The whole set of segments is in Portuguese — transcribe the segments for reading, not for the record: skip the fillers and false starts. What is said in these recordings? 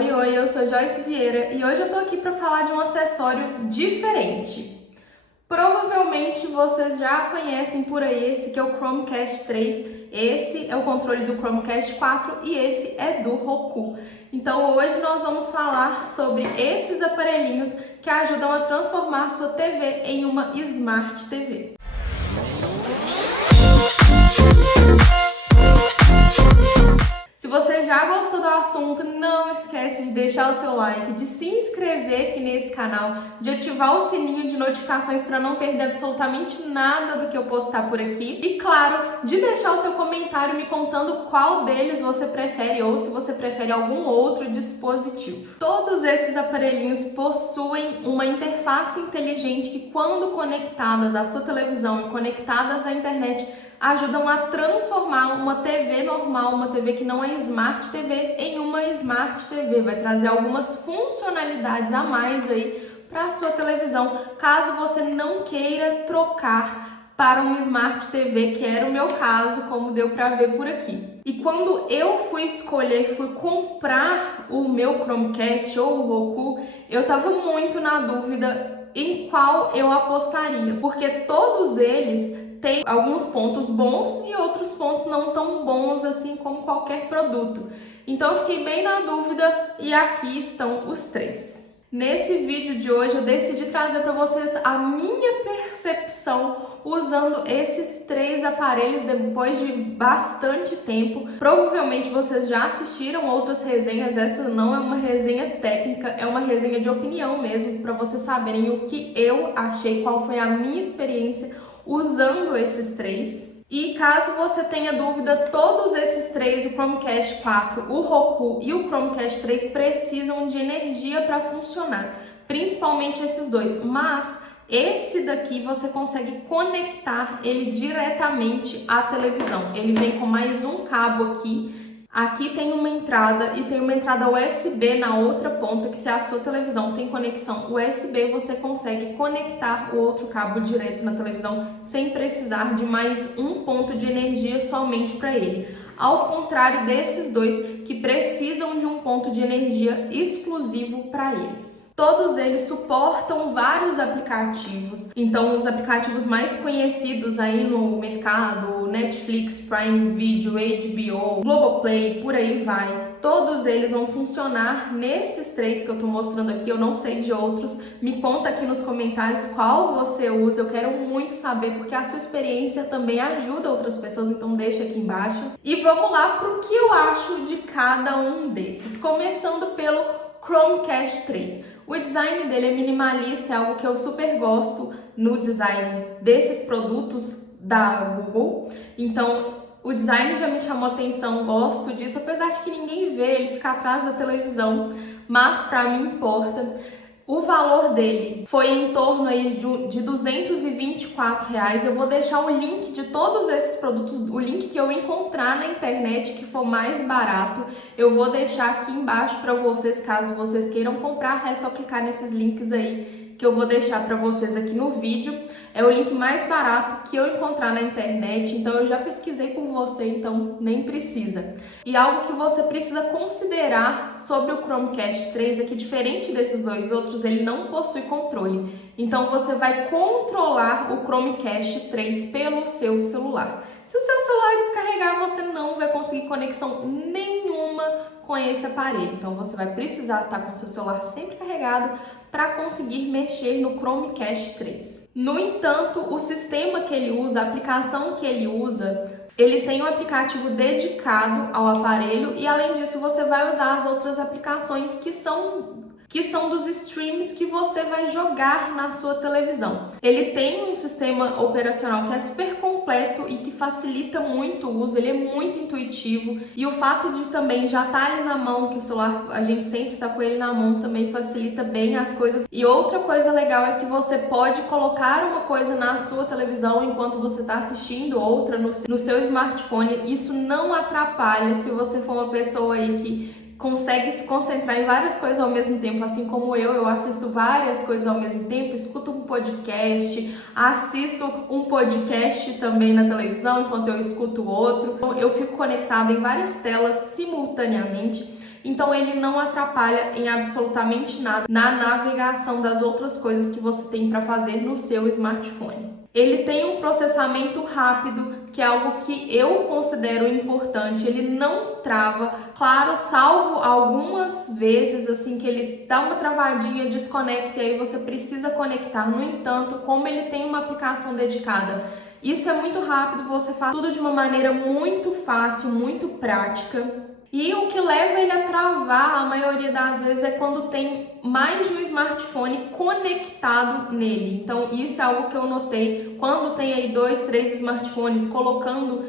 Oi, eu sou Joyce Vieira e hoje eu tô aqui para falar de um acessório diferente. Provavelmente vocês já conhecem por aí esse que é o Chromecast 3, esse é o controle do Chromecast 4 e esse é do Roku. Então hoje nós vamos falar sobre esses aparelhinhos que ajudam a transformar sua TV em uma Smart TV. Se você já gostou do assunto, não esquece de deixar o seu like, de se inscrever aqui nesse canal, de ativar o sininho de notificações para não perder absolutamente nada do que eu postar por aqui. E claro, de deixar o seu comentário me contando qual deles você prefere ou se você prefere algum outro dispositivo. Todos esses aparelhinhos possuem uma interface inteligente que, quando conectadas à sua televisão e conectadas à internet, ajudam a transformar uma TV normal, uma TV que não é Smart TV, em uma Smart TV. Vai trazer algumas funcionalidades a mais aí para a sua televisão, caso você não queira trocar para uma Smart TV, que era o meu caso, como deu para ver por aqui. E quando eu fui comprar o meu Chromecast ou o Roku, eu estava muito na dúvida em qual eu apostaria, porque todos eles tem alguns pontos bons e outros pontos não tão bons assim como qualquer produto. Então eu fiquei bem na dúvida e aqui estão os três. Nesse vídeo de hoje eu decidi trazer para vocês a minha percepção usando esses três aparelhos depois de bastante tempo. Provavelmente vocês já assistiram outras resenhas, essa não é uma resenha técnica, é uma resenha de opinião mesmo, para vocês saberem o que eu achei, qual foi a minha experiência usando esses três. E caso você tenha dúvida, todos esses três, o Chromecast 4, o Roku e o Chromecast 3, precisam de energia para funcionar, principalmente esses dois, mas esse daqui você consegue conectar ele diretamente à televisão. Ele vem com mais um cabo aqui. Aqui tem uma entrada e tem uma entrada USB na outra ponta, que se a sua televisão tem conexão USB, você consegue conectar o outro cabo direto na televisão sem precisar de mais um ponto de energia somente para ele. Ao contrário desses dois, que precisam de um ponto de energia exclusivo para eles. Todos eles suportam vários aplicativos, então os aplicativos mais conhecidos aí no mercado, Netflix, Prime Video, HBO, Globoplay, por aí vai. Todos eles vão funcionar nesses três que eu tô mostrando aqui, eu não sei de outros. Me conta aqui nos comentários qual você usa, eu quero muito saber, porque a sua experiência também ajuda outras pessoas, então deixa aqui embaixo. E vamos lá pro que eu acho de cada um desses, começando pelo Chromecast 3. O design dele é minimalista, é algo que eu super gosto no design desses produtos da Google. Então, o design já me chamou atenção, gosto disso, apesar de que ninguém vê, ele fica atrás da televisão, mas para mim importa. O valor dele foi em torno aí de R$224. Eu vou deixar o link de todos esses produtos, o link que eu encontrar na internet que for mais barato, eu vou deixar aqui embaixo para vocês, caso vocês queiram comprar, é só clicar nesses links aí que eu vou deixar para vocês aqui no vídeo. É o link mais barato que eu encontrar na internet, então eu já pesquisei por você, então nem precisa. E algo que você precisa considerar sobre o Chromecast 3 é que, diferente desses dois outros, ele não possui controle. Então você vai controlar o Chromecast 3 pelo seu celular. Se o seu celular descarregar, você não vai conseguir conexão nenhuma com esse aparelho. Então você vai precisar estar com seu celular sempre carregado para conseguir mexer no Chromecast 3. No entanto, o sistema que ele usa, a aplicação que ele usa, ele tem um aplicativo dedicado ao aparelho e, além disso, você vai usar as outras aplicações que são dos streams que você vai jogar na sua televisão. Ele tem um sistema operacional que é super completo e que facilita muito o uso, ele é muito intuitivo, e o fato de também já estar ali na mão, que o celular a gente sempre está com ele na mão, também facilita bem as coisas. E outra coisa legal é que você pode colocar uma coisa na sua televisão enquanto você está assistindo outra no seu smartphone. Isso não atrapalha se você for uma pessoa aí que consegue se concentrar em várias coisas ao mesmo tempo, assim como eu assisto várias coisas ao mesmo tempo, escuto um podcast, assisto um podcast também na televisão enquanto eu escuto outro. Eu fico conectada em várias telas simultaneamente. então ele não atrapalha em absolutamente nada na navegação das outras coisas que você tem para fazer no seu smartphone. Ele tem um processamento rápido, que é algo que eu considero importante. Ele não trava, claro, salvo algumas vezes assim que ele dá uma travadinha, desconecta e aí você precisa conectar. No entanto, como ele tem uma aplicação dedicada, isso é muito rápido, você faz tudo de uma maneira muito fácil, muito prática. E o que leva ele a travar, a maioria das vezes, é quando tem mais de um smartphone conectado nele. Então, isso é algo que eu notei. Quando tem aí 2, 3 smartphones colocando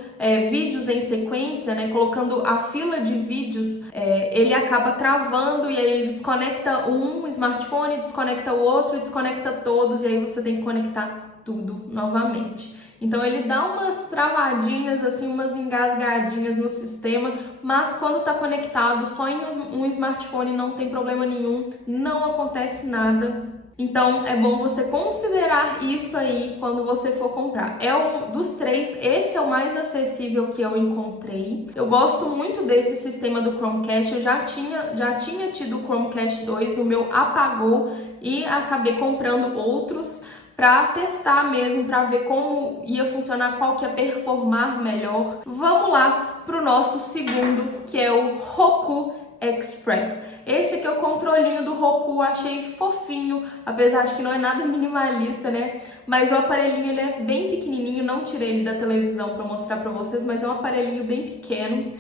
vídeos em sequência, né, colocando a fila de vídeos, ele acaba travando e aí ele desconecta um smartphone, desconecta o outro, desconecta todos e aí você tem que conectar tudo novamente. Então ele dá umas travadinhas, assim, umas engasgadinhas no sistema, mas quando está conectado só em um smartphone não tem problema nenhum, não acontece nada. Então é bom você considerar isso aí quando você for comprar. É um dos três, esse é o mais acessível que eu encontrei. Eu gosto muito desse sistema do Chromecast, eu já tinha tido o Chromecast 2, o meu apagou e acabei comprando outros para testar mesmo, para ver como ia funcionar, qual que ia performar melhor. Vamos lá para o nosso segundo, que é o Roku Express. Esse aqui é o controlinho do Roku, achei fofinho, apesar de que não é nada minimalista, né? Mas o aparelhinho ele é bem pequenininho, não tirei ele da televisão para mostrar para vocês, mas é um aparelhinho bem pequeno,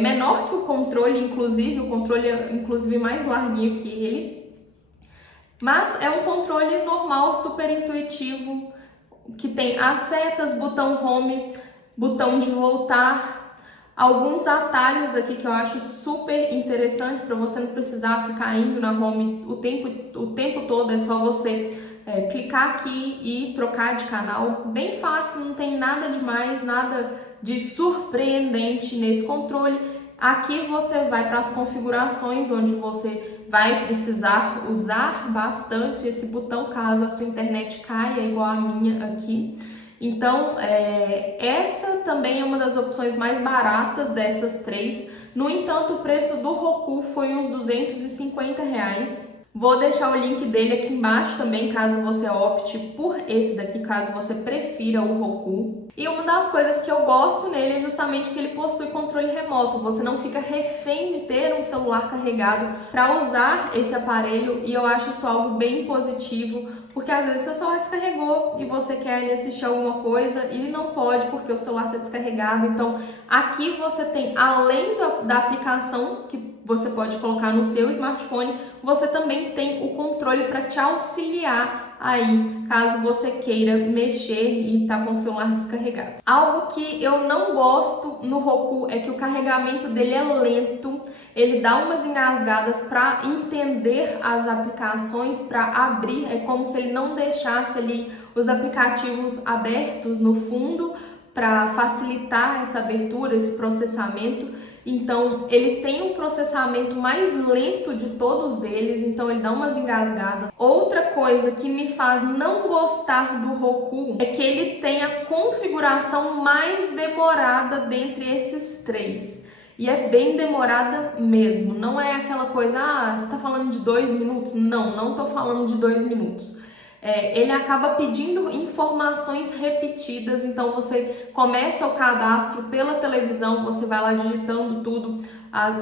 menor que o controle, inclusive, o controle é inclusive mais larguinho que ele. Mas é um controle normal, super intuitivo, que tem as setas, botão home, botão de voltar, alguns atalhos aqui que eu acho super interessantes para você não precisar ficar indo na home o tempo todo, é só você clicar aqui e trocar de canal. Bem fácil, não tem nada demais, nada de surpreendente nesse controle. Aqui você vai para as configurações, onde você vai precisar usar bastante esse botão caso a sua internet caia, igual a minha aqui. Então, essa também é uma das opções mais baratas dessas três. No entanto, o preço do Roku foi uns R$250. Vou deixar o link dele aqui embaixo também, caso você opte por esse daqui, caso você prefira o Roku. E uma das coisas que eu gosto nele é justamente que ele possui controle remoto. Você não fica refém de ter um celular carregado para usar esse aparelho, e eu acho isso algo bem positivo, porque às vezes seu celular descarregou e você quer ali assistir alguma coisa e não pode porque o celular está descarregado. Então aqui você tem, além da aplicação que você pode colocar no seu smartphone, você também tem o controle para te auxiliar aí, caso você queira mexer e tá com o celular descarregado. Algo que eu não gosto no Roku é que o carregamento dele é lento, ele dá umas engasgadas para entender as aplicações, para abrir, é como se ele não deixasse ali os aplicativos abertos no fundo para facilitar essa abertura, esse processamento. Então, ele tem um processamento mais lento de todos eles, então ele dá umas engasgadas. Outra coisa que me faz não gostar do Roku é que ele tem a configuração mais demorada dentre esses três. E é bem demorada mesmo, não é aquela coisa, você tá falando de 2 minutos? Não tô falando de 2 minutos. Ele acaba pedindo informações repetidas, então você começa o cadastro pela televisão, você vai lá digitando tudo,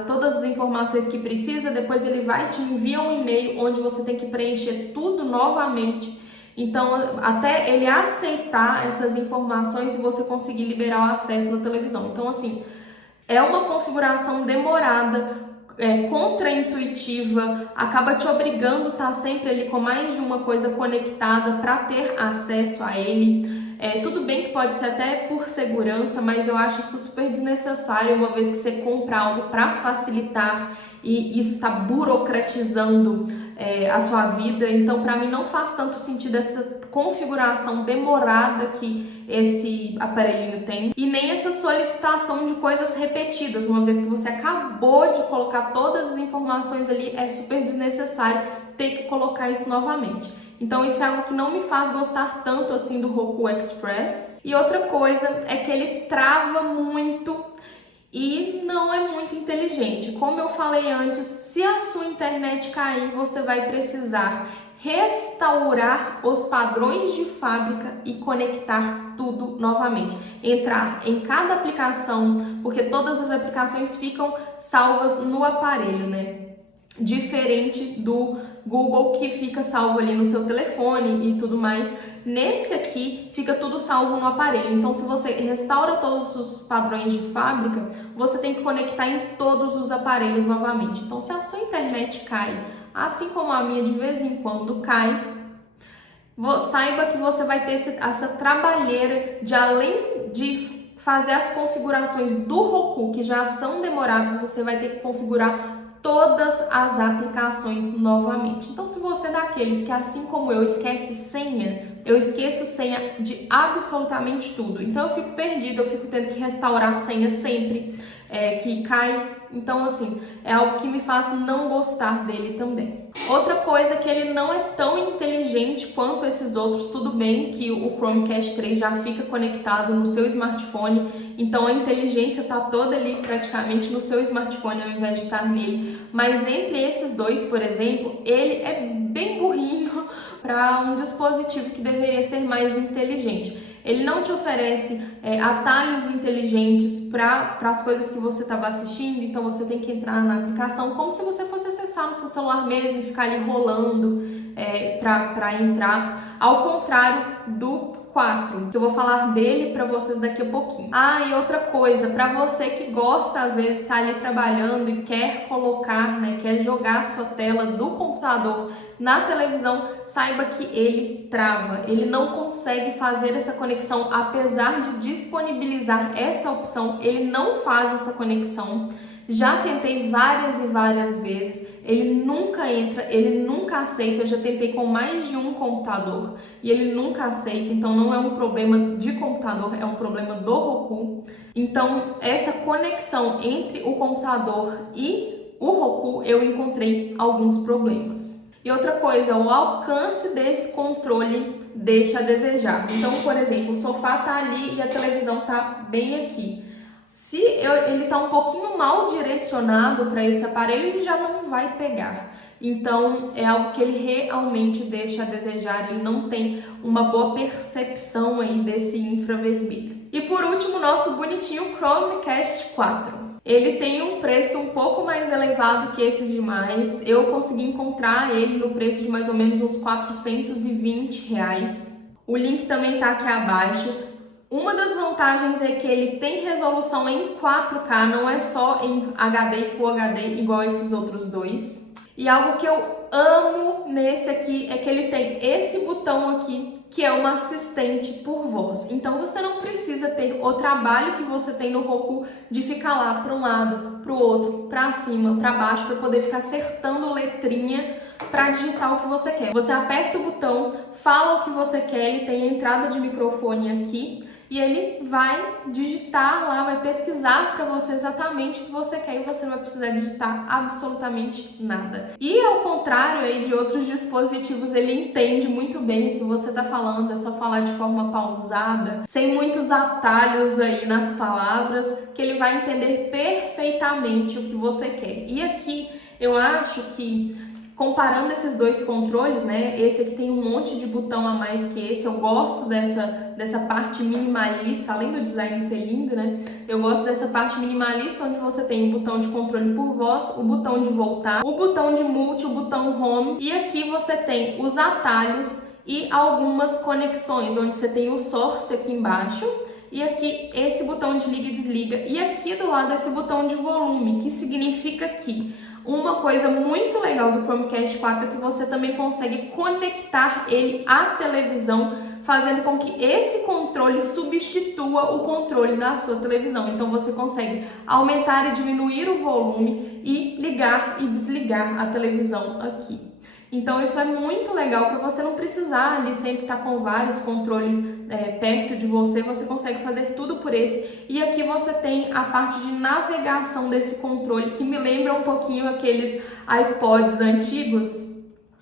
todas as informações que precisa, depois ele vai te enviar um e-mail onde você tem que preencher tudo novamente. Então, até ele aceitar essas informações e você conseguir liberar o acesso na televisão. Então, assim, é uma configuração demorada, contraintuitiva, acaba te obrigando a estar sempre ali com mais de uma coisa conectada para ter acesso a ele. Tudo bem que pode ser até por segurança, mas eu acho isso super desnecessário, uma vez que você compra algo para facilitar e isso está burocratizando a sua vida. Então, para mim, não faz tanto sentido essa configuração demorada que esse aparelhinho tem, e nem essa solicitação de coisas repetidas, uma vez que você acabou de colocar todas as informações ali, é super desnecessário ter que colocar isso novamente. Então isso é algo que não me faz gostar tanto assim do Roku Express. E outra coisa é que ele trava muito e não é muito inteligente. Como eu falei antes, se a sua internet cair, você vai precisar restaurar os padrões de fábrica e conectar tudo novamente. Entrar em cada aplicação, porque todas as aplicações ficam salvas no aparelho, né? Diferente do Google, que fica salvo ali no seu telefone e tudo mais. Nesse aqui fica tudo salvo no aparelho. Então, se você restaura todos os padrões de fábrica, você tem que conectar em todos os aparelhos novamente. Então, se a sua internet cai, assim como a minha de vez em quando cai, saiba que você vai ter essa trabalheira de, além de fazer as configurações do Roku, que já são demoradas, você vai ter que configurar todas as aplicações novamente. Então, se você é daqueles que, assim como eu, esquece senha, eu esqueço senha de absolutamente tudo. Então, eu fico perdida, eu fico tendo que restaurar a senha sempre que cai. Então, assim, é algo que me faz não gostar dele também. Outra coisa é que ele não é tão inteligente quanto esses outros. Tudo bem que o Chromecast 3 já fica conectado no seu smartphone, então a inteligência está toda ali praticamente no seu smartphone ao invés de estar nele. Mas entre esses dois, por exemplo, ele é bem burrinho para um dispositivo que deveria ser mais inteligente. Ele não te oferece atalhos inteligentes para as coisas que você estava assistindo, então você tem que entrar na aplicação como se você fosse acessar no seu celular mesmo e ficar ali rolando para entrar, ao contrário do 4, que eu vou falar dele para vocês daqui a pouquinho. Ah, e outra coisa, para você que gosta, às vezes, estar ali trabalhando e quer colocar, quer jogar a sua tela do computador na televisão, saiba que ele trava, ele não consegue fazer essa conexão, apesar de disponibilizar essa opção, ele não faz essa conexão. Já tentei várias e várias vezes, ele nunca entra, ele nunca aceita. Eu já tentei com mais de um computador e ele nunca aceita, então não é um problema de computador, é um problema do Roku. Então, essa conexão entre o computador e o Roku, eu encontrei alguns problemas. E outra coisa, o alcance desse controle deixa a desejar. Então, por exemplo, o sofá tá ali e a televisão tá bem aqui. Se ele está um pouquinho mal direcionado para esse aparelho, ele já não vai pegar. Então, é algo que ele realmente deixa a desejar, ele não tem uma boa percepção aí desse infravermelho. E por último, nosso bonitinho Chromecast 4. Ele tem um preço um pouco mais elevado que esses demais. Eu consegui encontrar ele no preço de mais ou menos uns R$420. O link também está aqui abaixo. Uma das vantagens é que ele tem resolução em 4K, não é só em HD e Full HD igual esses outros dois. E algo que eu amo nesse aqui é que ele tem esse botão aqui, que é uma assistente por voz. Então você não precisa ter o trabalho que você tem no Roku de ficar lá para um lado, para o outro, para cima, para baixo, para poder ficar acertando letrinha para digitar o que você quer. Você aperta o botão, fala o que você quer, ele tem a entrada de microfone aqui, e ele vai digitar lá, vai pesquisar para você exatamente o que você quer e você não vai precisar digitar absolutamente nada. E ao contrário aí de outros dispositivos, ele entende muito bem o que você está falando, é só falar de forma pausada, sem muitos atalhos aí nas palavras, que ele vai entender perfeitamente o que você quer. E aqui eu acho que, comparando esses dois controles, esse aqui tem um monte de botão a mais que esse. Eu gosto dessa parte minimalista, além do design ser lindo, eu gosto dessa parte minimalista, onde você tem o botão de controle por voz, o botão de voltar, o botão de multi, o botão home, e aqui você tem os atalhos e algumas conexões, onde você tem o source aqui embaixo, e aqui esse botão de liga e desliga, e aqui do lado esse botão de volume, que significa que uma coisa muito legal do Chromecast 4 é que você também consegue conectar ele à televisão, fazendo com que esse controle substitua o controle da sua televisão. Então você consegue aumentar e diminuir o volume e ligar e desligar a televisão aqui. Então isso é muito legal para você não precisar ali sempre estar com vários controles perto de você, você consegue fazer tudo por esse. E aqui você tem a parte de navegação desse controle, que me lembra um pouquinho aqueles iPods antigos,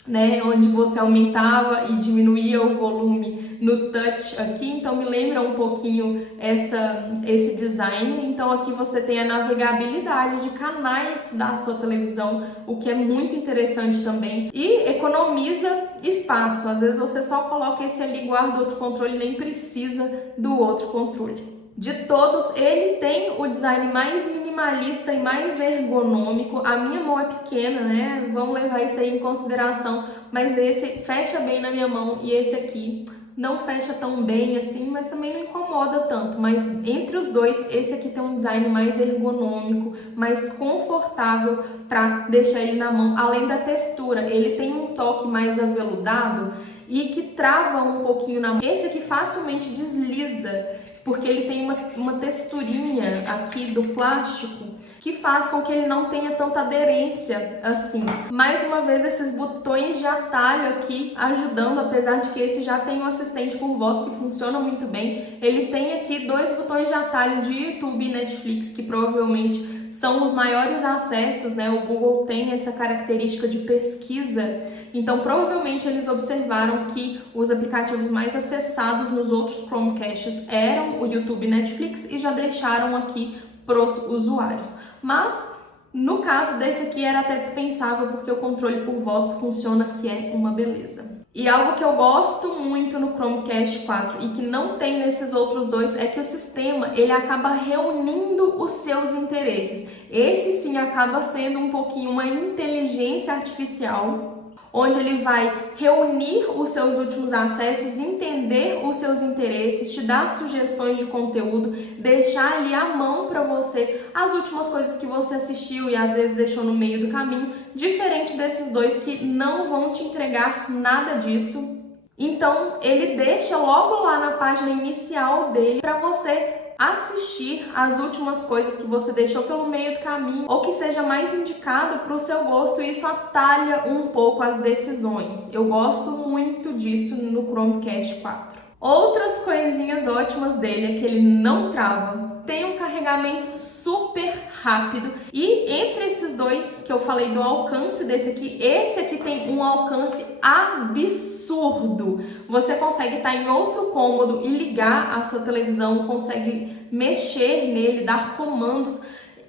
né, onde você aumentava e diminuía o volume no touch aqui, então me lembra um pouquinho esse design. Então aqui você tem a navegabilidade de canais da sua televisão, o que é muito interessante também, e economiza espaço. Às vezes você só coloca esse ali, guarda outro controle, nem precisa do outro controle. De todos, ele tem o design mais minimalista e mais ergonômico. A minha mão é pequena, né? Vamos levar isso aí em consideração, mas esse fecha bem na minha mão e esse aqui não fecha tão bem assim, mas também não incomoda tanto. Mas entre os dois, esse aqui tem um design mais ergonômico, mais confortável para deixar ele na mão. Além da textura, ele tem um toque mais aveludado e que trava um pouquinho na mão. Esse aqui facilmente desliza, porque ele tem uma texturinha aqui do plástico que faz com que ele não tenha tanta aderência assim. Mais uma vez, esses botões de atalho aqui ajudando, apesar de que esse já tem um assistente por voz que funciona muito bem. Ele tem aqui 2 botões de atalho de YouTube e Netflix, que provavelmente são os maiores acessos, né? O Google tem essa característica de pesquisa, então provavelmente eles observaram que os aplicativos mais acessados nos outros Chromecasts eram o YouTube e Netflix e já deixaram aqui para os usuários. Mas no caso desse aqui era até dispensável, porque o controle por voz funciona, que é uma beleza. E algo que eu gosto muito no Chromecast 4 e que não tem nesses outros dois é que o sistema ele acaba reunindo os seus interesses. Esse sim acaba sendo um pouquinho uma inteligência artificial, onde ele vai reunir os seus últimos acessos, entender os seus interesses, te dar sugestões de conteúdo, deixar ali à mão para você as últimas coisas que você assistiu e às vezes deixou no meio do caminho, diferente desses dois que não vão te entregar nada disso. Então, ele deixa logo lá na página inicial dele para você assistir as últimas coisas que você deixou pelo meio do caminho ou que seja mais indicado para o seu gosto, e isso atalha um pouco as decisões. Eu gosto muito disso no Chromecast 4. Outras coisinhas ótimas dele é que ele não trava, tem um carregamento super rápido, e entre esses dois que eu falei do alcance desse aqui, esse aqui tem um alcance absurdo. Você consegue estar em outro cômodo e ligar a sua televisão, consegue mexer nele, dar comandos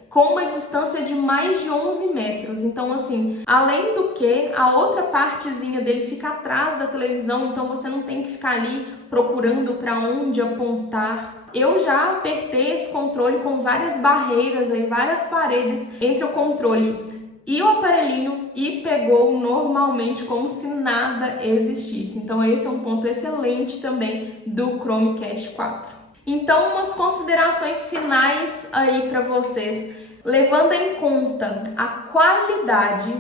com uma distância de mais de 11 metros. Então, assim, além do que, a outra partezinha dele fica atrás da televisão, então você não tem que ficar ali procurando para onde apontar. Eu já apertei esse controle com várias barreiras, aí, várias paredes entre o controle e o aparelhinho, e pegou normalmente como se nada existisse. Então esse é um ponto excelente também do Chromecast 4. Então, umas considerações finais aí para vocês. Levando em conta a qualidade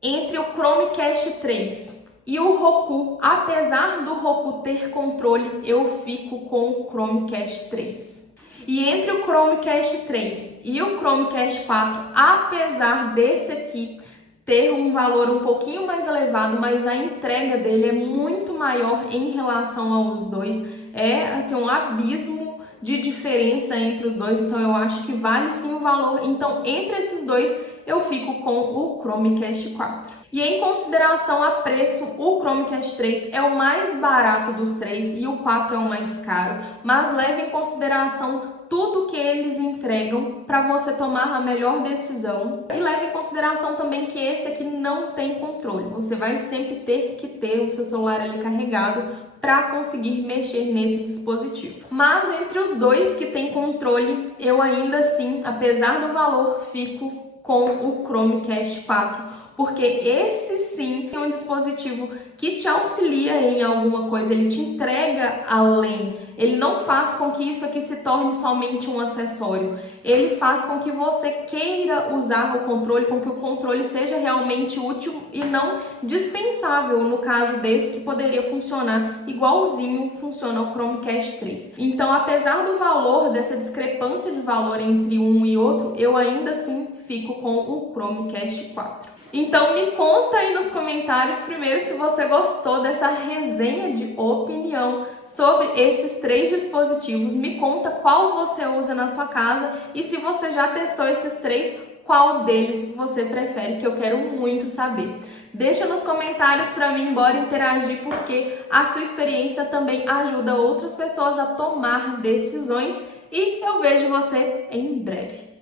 entre o Chromecast 3 e o Roku, apesar do Roku ter controle, eu fico com o Chromecast 3. E entre o Chromecast 3 e o Chromecast 4, apesar desse aqui ter um valor um pouquinho mais elevado, mas a entrega dele é muito maior em relação aos dois. É assim um abismo de diferença entre os dois, então eu acho que vale sim o valor. Então, entre esses dois, eu fico com o Chromecast 4. E em consideração a preço, o Chromecast 3 é o mais barato dos três e o 4 é o mais caro, mas leve em consideração tudo que eles entregam para você tomar a melhor decisão, e leve em consideração também que esse aqui não tem controle. Você vai sempre ter que ter o seu celular ali carregado para conseguir mexer nesse dispositivo. Mas entre os dois que tem controle, eu ainda assim, apesar do valor, fico com o Chromecast 4. Porque esse sim é um dispositivo que te auxilia em alguma coisa, ele te entrega além. Ele não faz com que isso aqui se torne somente um acessório. Ele faz com que você queira usar o controle, com que o controle seja realmente útil e não dispensável, no caso desse que poderia funcionar igualzinho funciona o Chromecast 3. Então, apesar do valor, dessa discrepância de valor entre um e outro, eu ainda assim fico com o Chromecast 4. Então me conta aí nos comentários primeiro se você gostou dessa resenha de opinião sobre esses três dispositivos. Me conta qual você usa na sua casa e se você já testou esses três, qual deles você prefere, que eu quero muito saber. Deixa nos comentários para mim, bora interagir, porque a sua experiência também ajuda outras pessoas a tomar decisões e eu vejo você em breve.